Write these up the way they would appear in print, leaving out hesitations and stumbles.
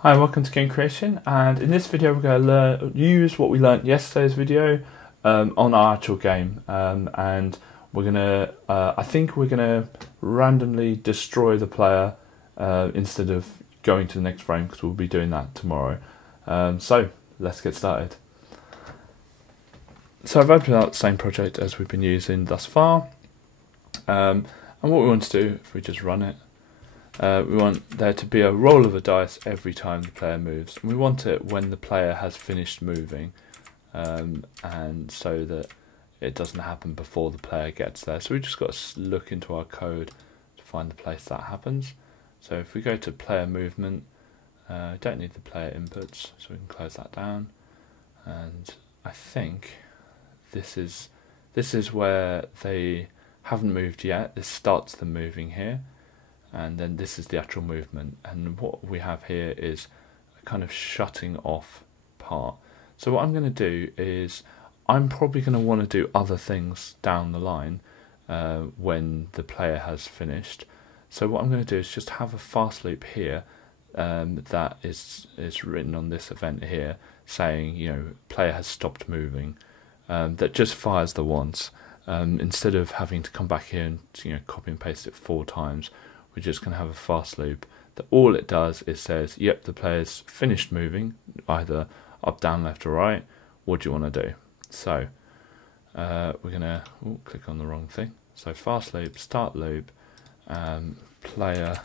Hi, welcome to Game Creation, and in this video we're going to use what we learnt yesterday's video on our actual game, and we're going to, I think we're going to randomly destroy the player instead of going to the next frame, because we'll be doing that tomorrow. So let's get started. So I've opened up the same project as we've been using thus far, and what we want to do, if we just run it, we want there to be a roll of a dice every time the player moves, and we want it when the player has finished moving, and so that it doesn't happen before the player gets there. So we just got to look into our code to find the place that happens. So if we go to player movement, don't need the player inputs, so we can close that down. And I think this is where they haven't moved yet. This starts them moving here. And then this is the actual movement, and what we have here is a kind of shutting off part. So what I'm going to do is I'm probably going to want to do other things down the line when the player has finished. So what I'm going to do is just have a fast loop here that is written on this event here, saying, you know, player has stopped moving, that just fires the once, instead of having to come back here and, you know, copy and paste it 4 times. We're just going to have a fast loop that all it does is says, yep, the player's finished moving, either up, down, left or right. What do you want to do? So we're going to click on the wrong thing. So fast loop, start loop, player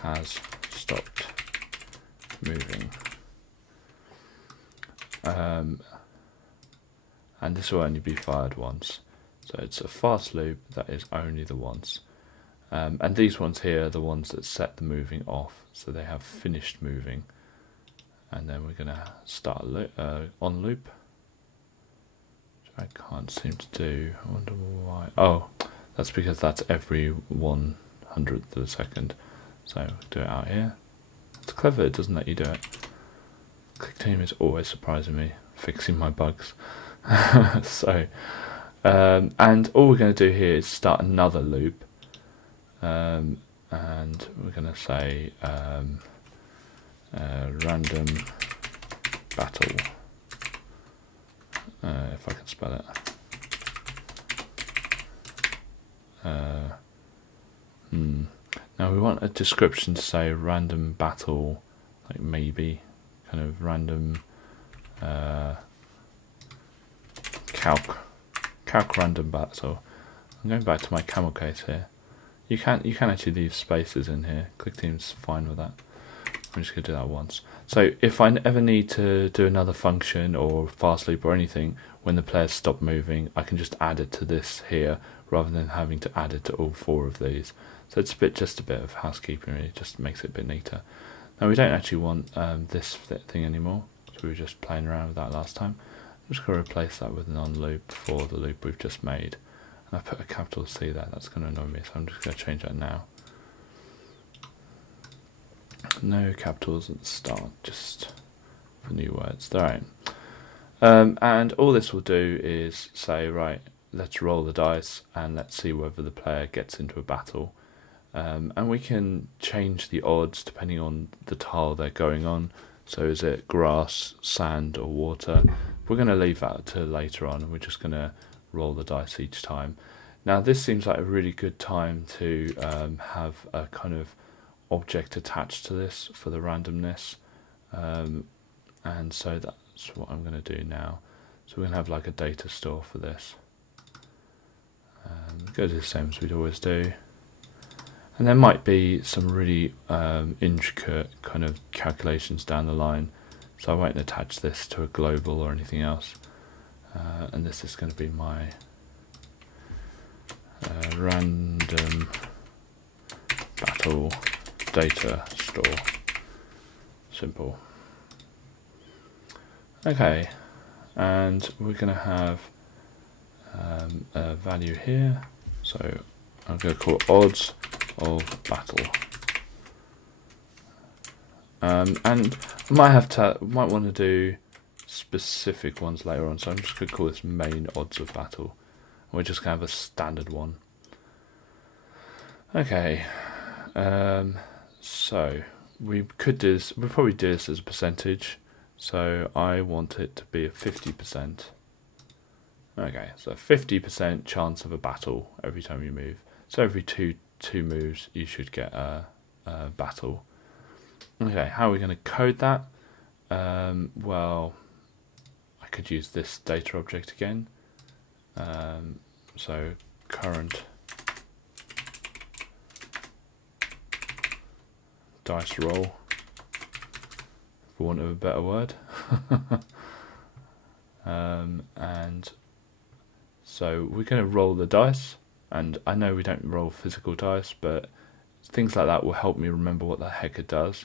has stopped moving. And this will only be fired once. So it's a fast loop that is only the once. And these ones here are the ones that set the moving off, so they have finished moving. And then we're going to start on loop, which I can't seem to do. I wonder why. Oh, that's because that's every 1/100th of a second. So do it out here. It's clever, it doesn't let you do it. Clickteam is always surprising me, fixing my bugs. So, and all we're going to do here is start another loop. And we're going to say random battle, if I can spell it. Now we want a description to say random battle, like maybe, kind of random calc random battle. I'm going back to my camel case here. You can actually leave spaces in here. Clickteam's fine with that. I'm just going to do that once. So if I ever need to do another function or fast loop or anything, when the players stop moving, I can just add it to this here, rather than having to add it to all 4 of these. So it's just a bit of housekeeping, really. It just makes it a bit neater. Now we don't actually want this thing anymore, so we were just playing around with that last time. I'm just going to replace that with an on loop for the loop we've just made. I put a capital C there, that's going to annoy me, so I'm just going to change that now. No capitals at the start, just for new words. Alright. And all this will do is say, right, let's roll the dice and let's see whether the player gets into a battle. And we can change the odds depending on the tile they're going on. So is it grass, sand or water? We're going to leave that to later on, and we're just going to roll the dice each time. Now this seems like a really good time to have a kind of object attached to this for the randomness, and so that's what I'm going to do now. So we're going to have like a data store for this. Go to the same as we'd always do, and there might be some really intricate kind of calculations down the line, so I won't attach this to a global or anything else. And this is going to be my random battle data store. Simple. Okay, and we're going to have a value here. So I'm going to call it odds of battle. And I might want to do specific ones later on, so I'm just going to call this main odds of battle. We're just going to have a standard one. Okay, so we could do this, we'll probably do this as a percentage, so I want it to be a 50%. Okay, so 50% chance of a battle every time you move. So every two moves you should get a battle. Okay, how are we going to code that? Well, I could use this data object again. So current dice roll, for want of a better word. And so we're going to roll the dice, and I know we don't roll physical dice, but things like that will help me remember what the heck it does.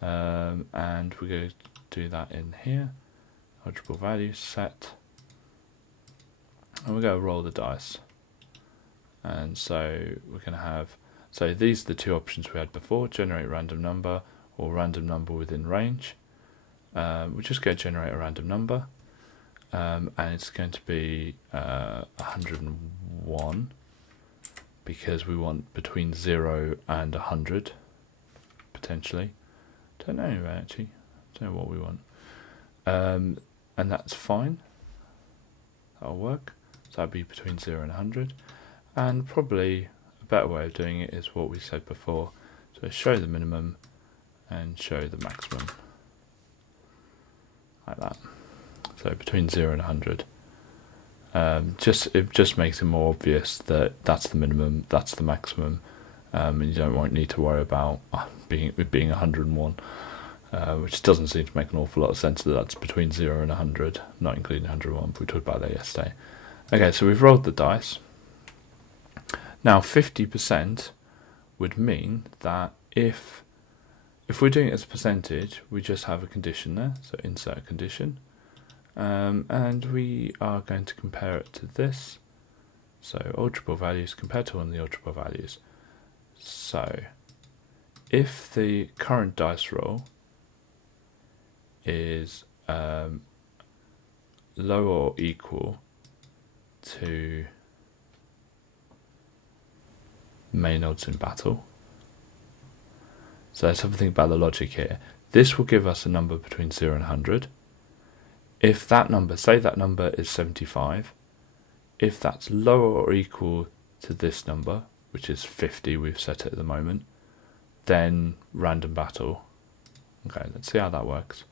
And we're going to do that in here, algebra value set, and we're going to roll the dice. And so we're going to have, so these are the two options we had before: generate random number or random number within range. We're just going to generate a random number, and it's going to be 101, because we want between 0 and 100 potentially. Don't know actually. Don't know what we want. And that's fine. That'll work. So that'll be between 0 and 100. And probably a better way of doing it is what we said before. So show the minimum and show the maximum. Like that. So between 0 and 100. It just makes it more obvious that that's the minimum, that's the maximum, and you don't need to worry about being 101, which doesn't seem to make an awful lot of sense that that's between 0 and 100, not including 101, but we talked about that yesterday. Okay, so we've rolled the dice. Now 50% would mean that if we're doing it as a percentage, we just have a condition there, so insert a condition. And we are going to compare it to this. So algebra values compared to one of the algebra values. So if the current dice roll is lower or equal to main odds in battle. So let's have a think about the logic here. This will give us a number between 0 and 100. If that number, say that number is 75, if that's lower or equal to this number, which is 50, we've set it at the moment, then random battle. Okay, let's see how that works.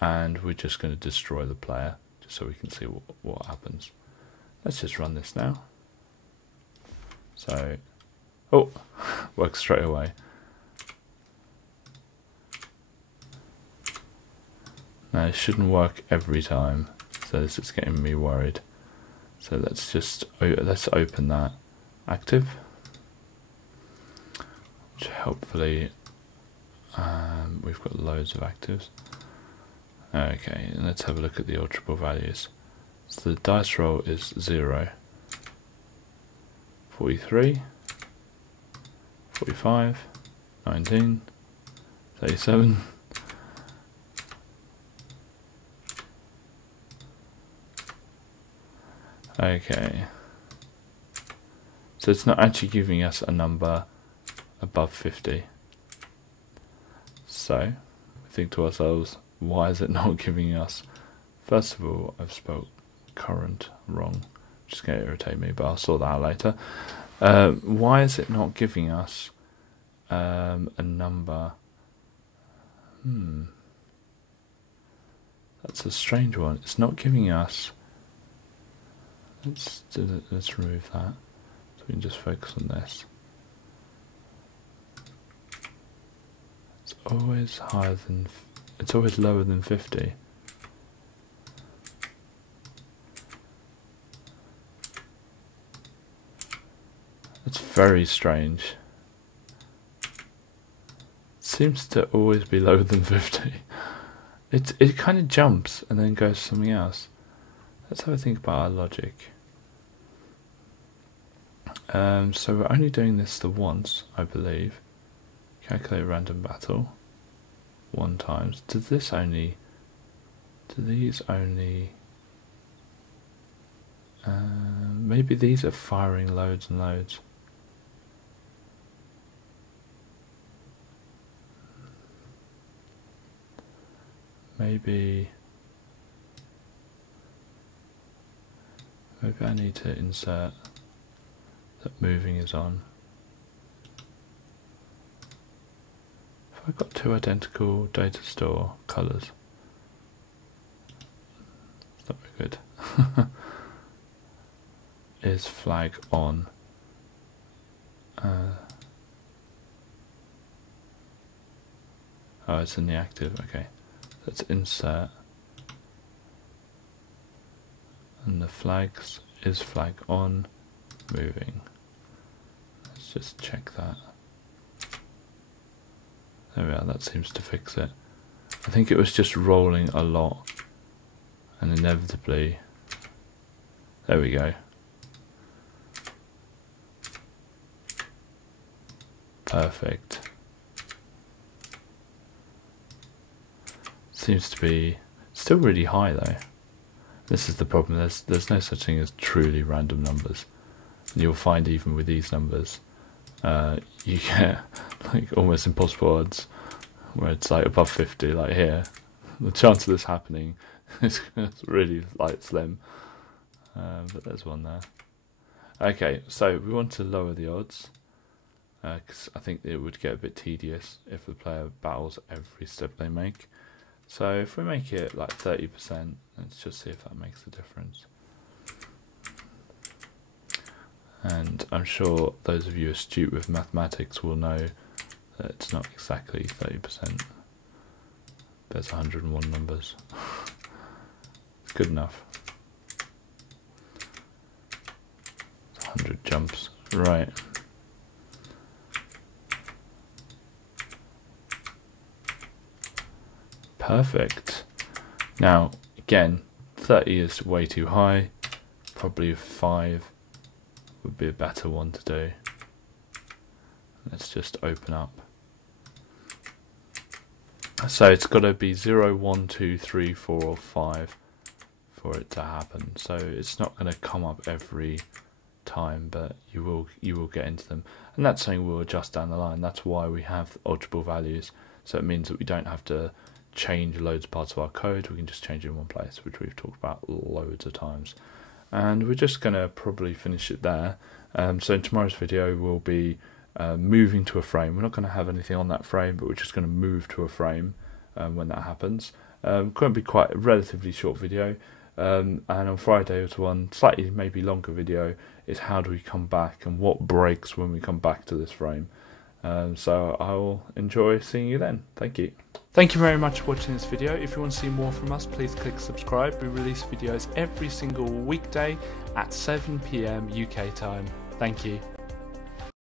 And we're just going to destroy the player, just so we can see what happens. Let's just run this now. So, oh, works straight away. Now it shouldn't work every time, so this is getting me worried. So let's just let's open that active, which hopefully we've got loads of actives. Okay, and let's have a look at the algebra values. So the dice roll is 0, 43, 45, 19, 37. Okay, so it's not actually giving us a number above 50. So we think to ourselves, why is it not giving us? First of all, I've spelled current wrong, which is going to irritate me, but I'll sort that out later. Why is it not giving us a number? That's a strange one. It's not giving us. Let's remove that, so we can just focus on this. It's always it's always lower than 50. That's very strange. It seems to always be lower than 50. It kind of jumps and then goes to something else. Let's have a think about our logic. So we're only doing this the once, I believe. Calculate random battle 1 times. Do these only? Maybe these are firing loads and loads. maybe I need to insert that moving is on. If I've got two identical data store colours, it's not very good. Is flag on. Oh, it's in the active, okay. Let's insert. And the flags is flag on, moving. Let's just check that. There we are, that seems to fix it. I think it was just rolling a lot, and inevitably, there we go. Perfect. Seems to be still really high though. This is the problem. There's no such thing as truly random numbers, and you'll find even with these numbers, you get like almost impossible odds where it's like above 50. Like here, the chance of this happening is really like slim. But there's one there. Okay, so we want to lower the odds. Because I think it would get a bit tedious if the player battles every step they make. So if we make it like 30%, let's just see if that makes a difference. And I'm sure those of you astute with mathematics will know that it's not exactly 30%. There's 101 numbers. It's good enough. It's 100 jumps. Right. Perfect. Now, again, 30 is way too high. Probably 5 would be a better one to do. Let's just open up. So it's got to be 0, 1, 2, 3, 4, or 5 for it to happen. So it's not going to come up every time, but you will get into them. And that's something we'll adjust down the line. That's why we have alterable values. So it means that we don't have to change loads of parts of our code. We can just change it in one place, which we've talked about loads of times. And we're just going to probably finish it there. So in tomorrow's video we'll be moving to a frame. We're not going to have anything on that frame, but we're just going to move to a frame when that happens. Going to be quite a relatively short video. And on Friday, it's one slightly maybe longer video, is how do we come back and what breaks when we come back to this frame. So I'll enjoy seeing you then. Thank you. Thank you very much for watching this video. If you want to see more from us, please click subscribe. We release videos every single weekday at 7 PM UK time. Thank you.